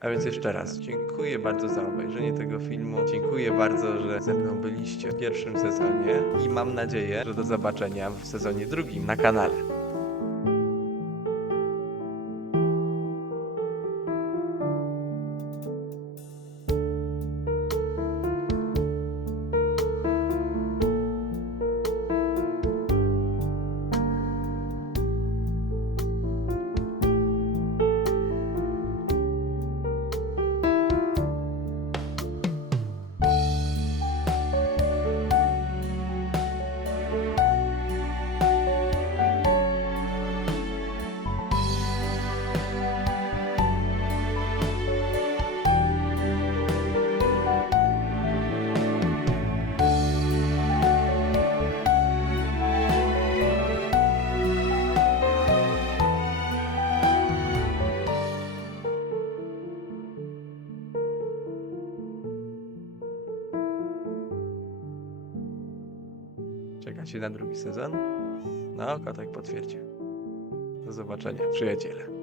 A więc jeszcze raz dziękuję bardzo za obejrzenie tego filmu. Dziękuję bardzo, że ze mną byliście w pierwszym sezonie i mam nadzieję, że do zobaczenia w sezonie drugim na kanale. Czekacie na drugi sezon? No, kotek potwierdził. Do zobaczenia, przyjaciele.